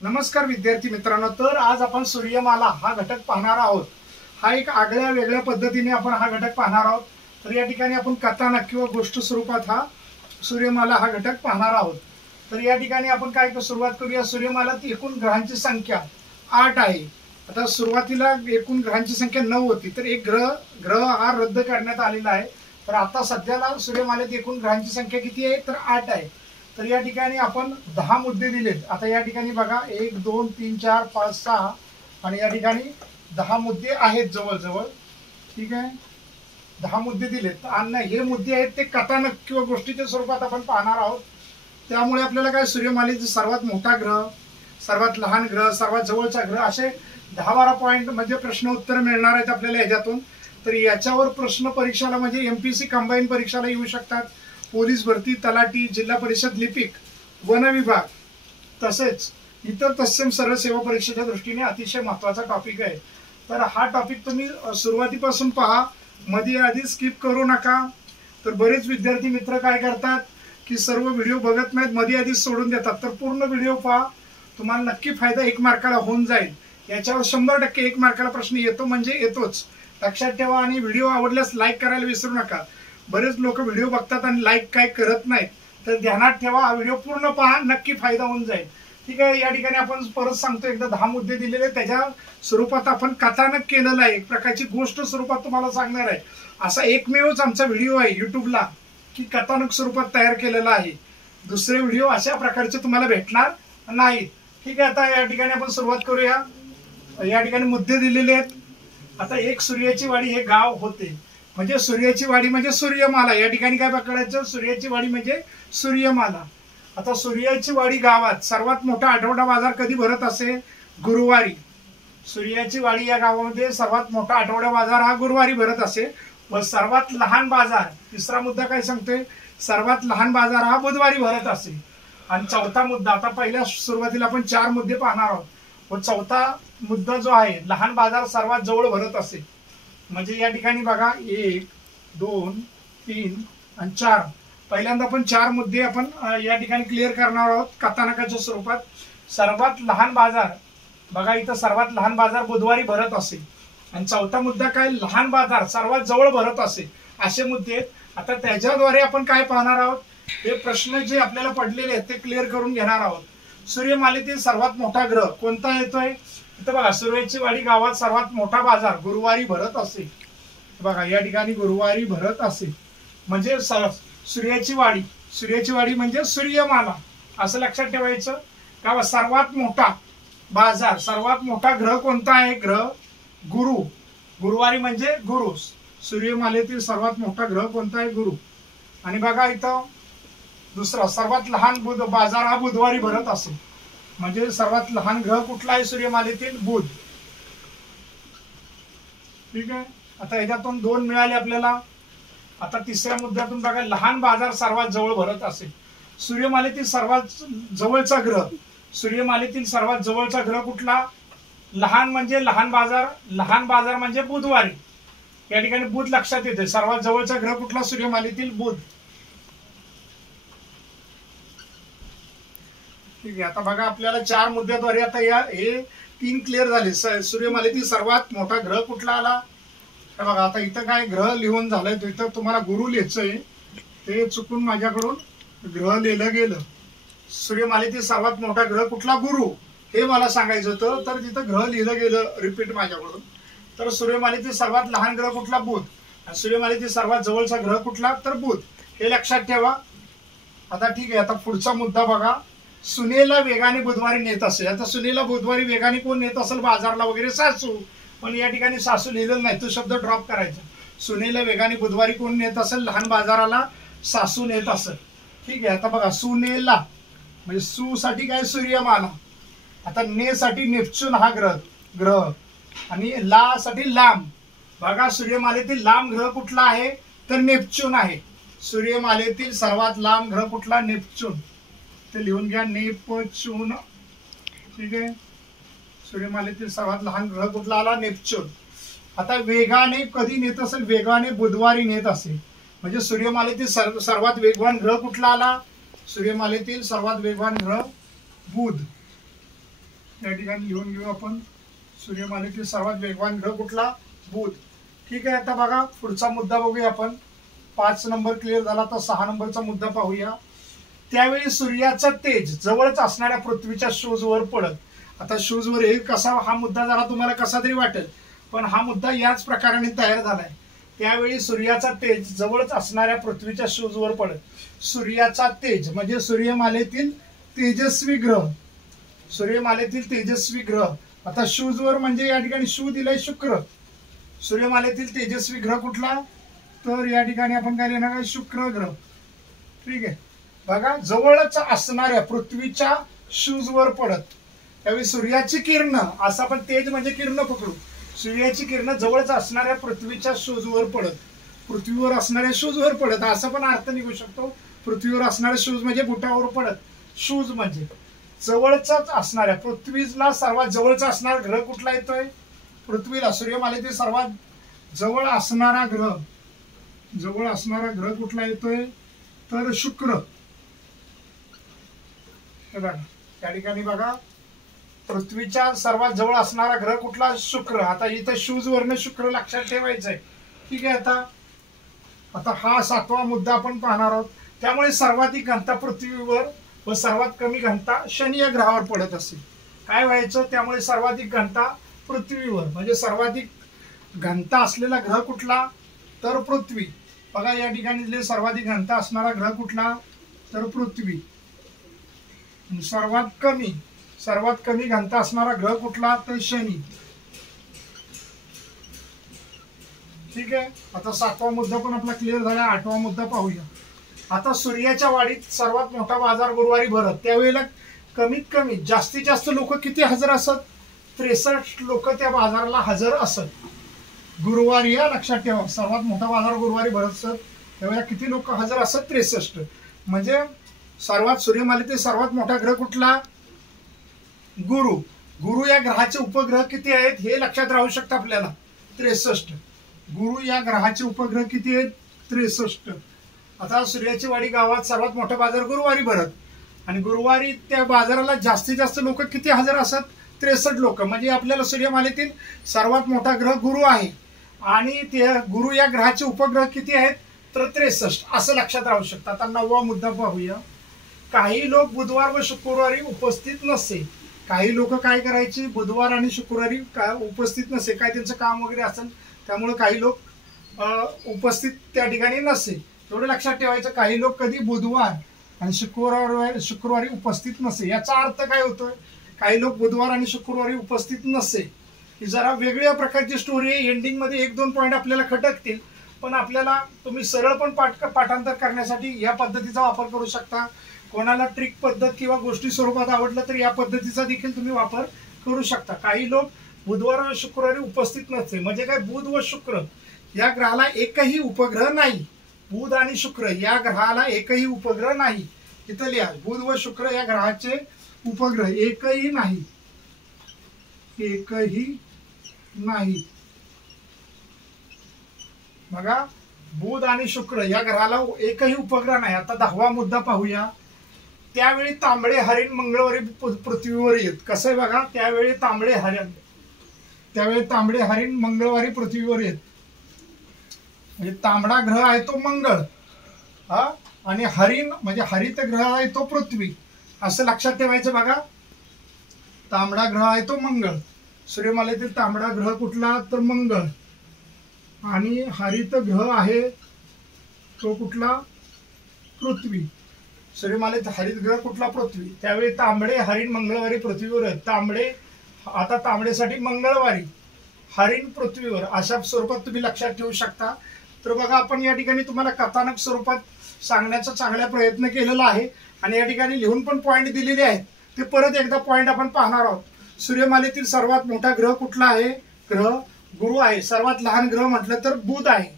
नमस्कार विद्यार्थी मित्रांनो, तर आज आपण सूर्यमाला हा घटक पाहणार आहोत। हा एक आगळ्या वेगळ्या पद्धतीने आपण हा घटक पाहणार आहोत। तर या ठिकाणी आपण कथानक किंवा गोष्ट स्वरूपात हा सूर्यमाला हा घटक पाहणार आहोत। तर या ठिकाणी आपण काय सुरुवात करूया। सूर्यमालात एकूण ग्रहांची संख्या 8 आहे। आता सुरुवातीला एकूण ग्रहांची संख्या 9 होती, तर एक ग्रह हा रद्द करण्यात आलेला आहे। तर आता सध्याला सूर्यमालेत एकूण ग्रहांची संख्या किती आहे, तर 8 आहे। तर या ठिकाणी आपण 10 मुद्दे दिलेत। आता या ठिकाणी बघा 1 2 3 4 5 6 आणि या ठिकाणी 10 मुद्दे आहेत जवळजवळ। ठीक आहे, 10 मुद्दे दिलेत आणि हे मुद्दे आहेत ते कथानक किंवा गोष्टीच्या स्वरूपात आपण पाहणार आहोत। त्यामुळे आपल्याला काय सूर्यमालेचा सर्वात मोठा ग्रह, सर्वात लहान ग्रह, सर्वात जवळचा ग्रह असे 10-12 पॉइंट म्हणजे प्रश्न उत्तर मिळणार आहेत आपल्याला याच्यातून। तर याच्यावर प्रश्न परीक्षाला म्हणजे एमपीएससी कंबाईन परीक्षाला येऊ शकतात। पोलीस भरती, तलाठी, जिल्हा परिषद लिपिक, वन विभाग तसेच इतर तत्सम सरळ सेवा परीक्षेच्या दृष्टीने अतिशय महत्त्वाचा टॉपिक आहे। तर हा टॉपिक तुम्ही सुरुवातीपासून पहा, मध्ये आधी स्किप करू नका। तर बरेच विद्यार्थी मित्र काय करतात की सर्व व्हिडिओ बघत नाहीत, मध्ये आधी सोडून देतात। तर पूर्ण व्हिडिओ पहा, तुम्हाला नक्की फायदा 1 मार्काला होऊन जाईल। याच्यावर 100% 1 मार्काला प्रश्न येतो म्हणजे येतोच, लक्षात ठेवा। आणि व्हिडिओ आवडल्यास लाईक करायला विसरू नका। बरेच लोक व्हिडिओ बघतात आणि लाईक काय करत नाहीत, तर ध्यानात ठेवा, हा व्हिडिओ पूर्ण पहा, नक्की फायदा होऊन जाईल। ठीक आहे, या ठिकाणी आपण परत सांगतो एकदा 10 मुद्दे दिलेले, त्याच्या स्वरूपात आपण कथानक केलेलं आहे, एक प्रकारची गोष्ट स्वरूपात तुम्हाला सांगणार आहे। असा एकमेवच आमचा व्हिडिओ आहे युट्यूबला की कथानक स्वरूपात तयार केलेला आहे। दुसरे व्हिडिओ अशा प्रकारचे तुम्हाला भेटणार नाहीत। ठीक आहे, आता या ठिकाणी आपण सुरुवात करूया। या ठिकाणी मुद्दे दिलेले आहेत। आता एक सूर्याची वाडी हे गाव होते, म्हणजे सूर्याची वाडी म्हणजे सूर्यमाला। या ठिकाणी काय पकडायचं, सूर्याची वाडी म्हणजे सूर्यमाला। आता सूर्याची वाडी गावात सर्वात मोठा आठवडा बाजार कधी भरत असे, गुरुवारी। सूर्याची वाडी या गावामध्ये सर्वात मोठा आठवडा बाजार हा गुरुवारी भरत असे। व सर्वात लहान बाजार, तिसरा मुद्दा काय सांगतोय, सर्वात लहान बाजार हा बुधवारी भरत असे। आणि चौथा मुद्दा, आता पहिल्या सुरुवातीला आपण 4 मुद्दे पाहणार आहोत व चौथा मुद्दा जो आहे, लहान बाजार सर्वात जवळ भरत असे। म्हणजे या ठिकाणी बघा 1 2 3 आणि 4, पहिल्यांदा आपण 4 मुद्दे आपण या ठिकाणी क्लिअर करणार आहोत कथानकाच्या स्वरूपात। सर्वात लहान बाजार बघा, इथं सर्वात लहान बाजार बुधवारी भरत असे। आणि चौथा मुद्दा काय, लहान बाजार सर्वात जवळ भरत असे, असे मुद्दे आहेत। आता त्याच्याद्वारे आपण काय पाहणार आहोत, हे प्रश्न जे आपल्याला पडलेले आहेत ते क्लिअर करून घेणार आहोत। सूर्यमालेतील सर्वात मोठा ग्रह कोणता येतोय, इथं बघा सूर्याची वाडी गावात सर्वात मोठा बाजार गुरुवारी भरत असे। बघा या ठिकाणी गुरुवारी भरत असे म्हणजे सूर्याची वाडी म्हणजे सूर्यमाला असं लक्षात ठेवायचं का। सर्वात मोठा बाजार, सर्वात मोठा ग्रह कोणता आहे, ग्रह गुरु, गुरुवारी म्हणजे गुरु। सूर्यमालेतील सर्वात मोठा ग्रह कोणता आहे, गुरु। आणि बघा इथं दुसरा, सर्वात लहान बाजार हा बुधवारी भरत असे, म्हणजे सर्वात लहान ग्रह कुठला आहे सूर्यमालेतील, बुध। ठीक आहे, आता याच्यातून 2 मिळाले आपल्याला। आता तिसऱ्या मुद्द्यातून बघा, लहान बाजार सर्वात जवळ भरत असे। सूर्यमालेतील सर्वात जवळचा ग्रह, सूर्यमालेतील सर्वात जवळचा ग्रह कुठला, लहान म्हणजे लहान बाजार म्हणजे बुधवारी। या ठिकाणी बुध लक्षात येते, सर्वात जवळचा ग्रह कुठला सूर्यमालेतील, बुध। ठीक आहे, आता बघा आपल्याला 4 मुद्द्याद्वारे आता हे 3 क्लिअर झाले। सूर्यमालेतील सर्वात मोठा ग्रह कुठला आला, बघा आता इथं काय ग्रह लिहून झालंय, तो इथं तुम्हाला गुरु लिहायचंय, ते चुकून माझ्याकडून ग्रह लिहिलं गेलं। सूर्यमालेतील सर्वात मोठा ग्रह कुठला, गुरु, हे मला सांगायचं होतं, तर तिथं ग्रह लिहिलं गेलं रिपीट माझ्याकडून। तर सूर्यमालेतील सर्वात लहान ग्रह कुठला, बुध, आणि सूर्यमालेतील सर्वात जवळचा ग्रह कुठला, तर बुध, हे लक्षात ठेवा। आता ठीक आहे, आता पुढचा मुद्दा बघा, सुनेला वेगाने बुधवारी नेत असे। आता सुनेला बुधवारी वेगाने कोण नेत असेल बाजारला वगैरे, सासू, पण या ठिकाणी सासू लिहिलेलं नाही, तो शब्द ड्रॉप करायचा। सुनेला वेगाने बुधवारी कोण नेत असेल, लहान बाजाराला सासू नेत असेल। ठीक आहे, आता बघा सुनेला म्हणजे सू साठी काय, सूर्यमाला। आता ने साठी नेपच्यून हा ग्रह आणि ला साठी लांब। बघा सूर्यमालेतील लांब ग्रह कुठला आहे, तर नेपच्यून आहे। सूर्यमालेतील सर्वात लांब ग्रह कुठला, नेपच्यून, ते लिहून घ्या, नेपच्यून। ठीक आहे, सूर्यमालेतील सर्वात लहान ग्रह कुठला आला, नेपच्यून। आता वेगाने कधी नेत असेल, वेगाने बुधवारी नेत असेल, म्हणजे सूर्यमालेतील सर्वात वेगवान ग्रह कुठला आला, सूर्यमालेतील सर्वात वेगवान ग्रह बुध। या ठिकाणी लिहून घेऊ आपण. सूर्यमालेतील सर्वात वेगवान ग्रह कुठला? बुध. ठीक आहे. आता बघा पुढचा मुद्दा बघूया आपण. 5 नंबर क्लिअर झाला तर 6 नंबरचा मुद्दा पाहूया. त्यावेळी सूर्याचं तेज जवळच असणाऱ्या पृथ्वीच्या शूजवर पडत. आता शूजवर हे कसा, हा मुद्दा जरा तुम्हाला कसा तरी वाटेल, पण हा मुद्दा याच प्रकाराने तयार झालाय. त्यावेळी सूर्याचा तेज जवळच असणाऱ्या पृथ्वीच्या शूजवर पडत. सूर्याचा तेज म्हणजे सूर्यमालेतील तेजस्वी ग्रह. सूर्यमालेतील तेजस्वी ग्रह. आता शूजवर म्हणजे या ठिकाणी शू दिलंय शुक्र. सूर्यमालेतील तेजस्वी ग्रह कुठला? तर या ठिकाणी आपण काय लिहिणार आहे? शुक्र ग्रह. ठीक आहे. बघा जवळच असणाऱ्या पृथ्वीच्या शूजवर पडत. त्यावेळी सूर्याची किरण, असं आपण तेज म्हणजे किरण पकडू. सूर्याची किरण जवळच असणाऱ्या पृथ्वीच्या शूजवर पडत. पृथ्वीवर असणाऱ्या शूजवर पडत असं पण अर्थ निघू शकतो. पृथ्वीवर असणारे शूज म्हणजे बुटावर पडत. शूज म्हणजे जवळचाच असणाऱ्या, पृथ्वीला सर्वात जवळचा असणारा ग्रह कुठला येतोय? पृथ्वीला सूर्यमालेतील सर्वात जवळ असणारा ग्रह, जवळ असणारा ग्रह कुठला येतोय? तर शुक्र. हे बघा त्या ठिकाणी बघा पृथ्वीच्या सर्वात जवळ असणारा ग्रह कुठला? शुक्र. आता इथं शूज वरनं शुक्र लक्षात ठेवायचंय. ठीक आहे. आता हा 7वा मुद्दा आपण पाहणार आहोत. त्यामुळे सर्वाधिक घनता पृथ्वीवर व सर्वात कमी घनता शनी या ग्रहावर पडत असेल. काय व्हायचं? त्यामुळे सर्वाधिक घनता पृथ्वीवर म्हणजे सर्वाधिक घनता असलेला ग्रह कुठला? तर पृथ्वी. बघा या ठिकाणी सर्वाधिक घनता असणारा ग्रह कुठला? तर पृथ्वी. सर्वात कमी घनता असणारा ग्रह कुठला? तर शनी. ठीक आहे. आता 7वा मुद्दा पण आपला क्लिअर झाला. 8वा मुद्दा पाहूया. आता सूर्याच्या वाडीत सर्वात मोठा बाजार गुरुवारी भरत. त्यावेळेला कमीत कमी जास्तीत जास्त लोक किती हजर असत? 63 लोक त्या बाजाराला हजर असत. गुरुवारी या लक्षात ठेवा. सर्वात मोठा बाजार गुरुवारी भरत असत. त्यावेळेला किती लोक हजर असत? 63. म्हणजे सूर्यमालेतील सर्वात मोठा ग्रह कुठला? गुरु. गुरु या ग्रहाचे उपग्रह किती आहेत हे लक्षात राहू शकतं आपल्याला? 63. गुरु या ग्रहाचे उपग्रह किती आहेत? 63. आता सूर्याची वाडी गावात सर्वात मोठा बाजार गुरुवारी भरत आणि गुरुवारी त्या बाजाराला जास्तीत जास्त लोक किती हजर असत? 63 लोक. म्हणजे आपल्याला सूर्यमालेतील सर्वात मोठा ग्रह गुरु आहे आणि ते गुरु या ग्रहाचे उपग्रह किती आहेत? तर 63 असं लक्षात राहू शकतं. आता 9वा मुद्दा पाहूया. काही लोक बुधवार व शुक्रवारी उपस्थित नसे. काही लोक काय करायचे? बुधवार आणि शुक्रवारी उपस्थित नसे. काय त्यांचं काम वगैरे असेल त्यामुळे काही लोक उपस्थित त्या ठिकाणी नसे. एवढं लक्षात ठेवायचं. काही लोक कधी बुधवार आणि शुक्रवारी उपस्थित नसे. याचा अर्थ काय होतोय? काही लोक बुधवार आणि शुक्रवारी उपस्थित नसे ही जरा वेगळ्या प्रकारची स्टोरी आहे. एंडिंग मध्ये 1-2 पॉईंट आपल्याला खटकतील, पण आपल्याला तुम्ही सरळ पण पाठांतर करण्यासाठी या पद्धतीचा वापर करू शकता. कोणाला ट्रिक पद्धत किंवा गोष्टी स्वरूपात आवडलं तर या पद्धतीचा देखील तुम्ही वापर करू शकता. काही लोक बुधवार आणि शुक्रवारी उपस्थित नसते म्हणजे काय? बुध व शुक्र या ग्रहाला एकही उपग्रह नाही. बुध आणि शुक्र या ग्रहाला एकही उपग्रह नाही. इथं लिहा बुध व शुक्र या ग्रहाचे उपग्रह एकही नाही. एकही नाही. बघा बुध आणि शुक्र या ग्रहाला एकही उपग्रह नाही. आता 10वा मुद्दा पाहूया. त्यावेळी तांबडे हरिण मंगळवारी पृथ्वीवर येत. कसं आहे बघा? त्यावेळी तांबडे हरिण मंगळवारी पृथ्वीवर येत. म्हणजे तांबडा ग्रह आहे तो मंगळ आणि हरिण म्हणजे हरित ग्रह आहे तो पृथ्वी. असं लक्षात ठेवायचं. बघा तांबडा ग्रह आहे तो मंगळ. सूर्यमालेतील तांबडा ग्रह कुठला? तर मंगळ. आणि हरित ग्रह आहे तो कुठला? पृथ्वी. सूर्यमालेत हरित ग्रह कुठला? पृथ्वी. त्यावेळी तांबडे हरिण मंगळवारी पृथ्वीवर आहेत. आता तांबडेसाठी मंगळवारी, हरिण पृथ्वीवर अशा स्वरूपात तुम्ही लक्षात ठेवू शकता. तर बघा आपण या ठिकाणी तुम्हाला कथानक स्वरूपात सांगण्याचा चांगला प्रयत्न केलेला आहे आणि या ठिकाणी लिहून पण पॉईंट दिलेले आहेत. ते परत एकदा पॉईंट आपण पाहणार आहोत. सूर्यमालेतील सर्वात मोठा ग्रह कुठला आहे? ग्रह गुरु आहे. सर्वात लहान ग्रह म्हटलं तर बुध आहे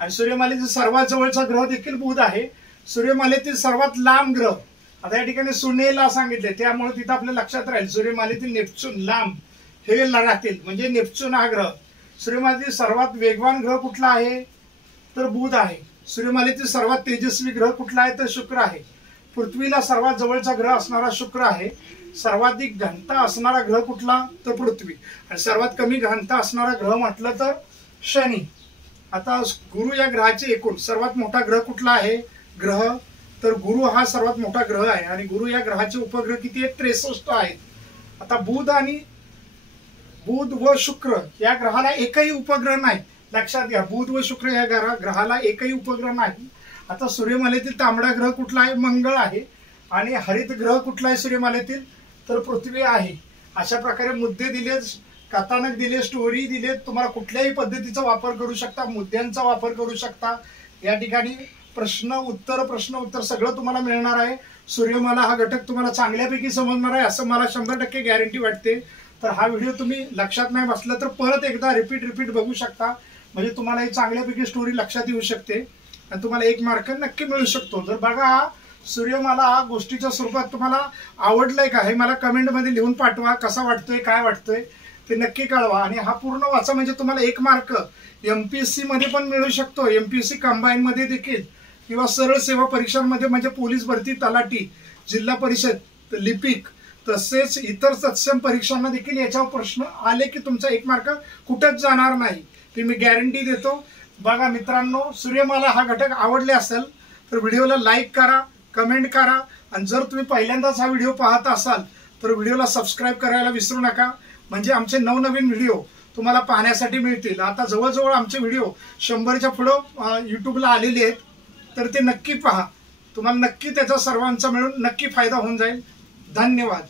आणि सूर्यमालेतील सर्वात जवळचा ग्रह देखील बुध आहे. सूर्यमालेतील सर्वात लांब ग्रह आता या ठिकाणी सुनेला सांगितले त्यामुळे तिथं आपल्या लक्षात राहील. सूर्यमालेतील नेपच्यून लांब हे राहतील म्हणजे नेपच्यून हा ग्रह. सूर्यमालेतील सर्वात वेगवान ग्रह कुठला आहे? तर बुध आहे. सूर्यमालेतील सर्वात तेजस्वी ग्रह कुठला आहे? तर शुक्र आहे. पृथ्वीला सर्वात जवळचा ग्रह असणारा शुक्र आहे. सर्वाधिक घनता असणारा ग्रह कुठला तर पृथ्वी, आणि सर्वात कमी घनता असणारा ग्रह म्हटलं तर शनी. आता गुरु या ग्रहाचे एकूण सर्वात मोठा ग्रह कुठला आहे ग्रह तर गुरु हा सर्वात मोठा ग्रह आहे, आणि गुरु या ग्रहाचे उपग्रह किती आहेत 63 आहेत. आता बुध व शुक्र या ग्रहाला एकही उपग्रह नाही, लक्षात घ्या. बुध व शुक्र या ग्रहाला एकही उपग्रह नाही. आता सूर्यमालेतील तांबडा ग्रह कुठला आहे मंगळ आहे, आणि हरित ग्रह कुठला आहे सूर्यमालेतील तर पृथ्वी आहे. अशा प्रकारे मुद्दे दिले, कथानक दिले, स्टोरी दिले. तुम्हाला कुठल्याही पद्धतीचा वापर करू शकता, मुद्द्यांचा वापर करू शकता. या ठिकाणी प्रश्न उत्तर सगळं तुम्हाला मिळणार आहे. सूर्यमाला हा घटक तुम्हाला चांगल्यापैकी समजणार आहे असं मला 100% गॅरंटी वाटते. तर हा व्हिडिओ तुम्ही लक्षात नाही बसला तर परत एकदा रिपीट बघू शकता, म्हणजे तुम्हाला ही चांगल्यापैकी स्टोरी लक्षात येऊ शकते आणि तुम्हाला 1 मार्क नक्की मिळू शकतो. जर बघा हा सूर्यमाला हा गोष्टीच्या स्वरूपात तुम्हाला आवडलाय का हे मला कमेंटमध्ये लिहून पाठवा. कसा वाटतोय काय वाटतोय ते नक्की कळवा, आणि हा पूर्ण वाचा म्हणजे तुम्हाला 1 मार्क MPSC मध्ये पण मिळू शकतो, MPSC कंबाईन मध्ये देखील, किंवा सरळ सेवा परीक्षांमध्ये म्हणजे पोलीस भरती, तलाठी, जिल्हा परिषद, लिपिक तसेच इतर तत्सम परीक्षांना देखील याच्यावर प्रश्न आले की तुमचा 1 मार्क कुठंच जाणार नाही, ती मी गॅरंटी देतो. बघा मित्रांनो, सूर्यमाला हा घटक आवडले असेल तर व्हिडिओला लाईक करा, कमेंट करा, आणि जर तुम्ही पहिल्यांदाच हा व्हिडिओ पाहत असाल तर व्हिडिओला सबस्क्राईब करायला विसरू नका, म्हणजे आमचे नवनवीन व्हिडिओ तुम्हाला पाहण्यासाठी मिळतील. आता जवळजवळ आमचे व्हिडिओ 100च्या पुढं यूट्यूबला आलेले आहेत, तर ते नक्की पहा. तुम्हाला नक्की त्याचा सर्वांचा मिळून नक्की फायदा होऊन जाईल. धन्यवाद.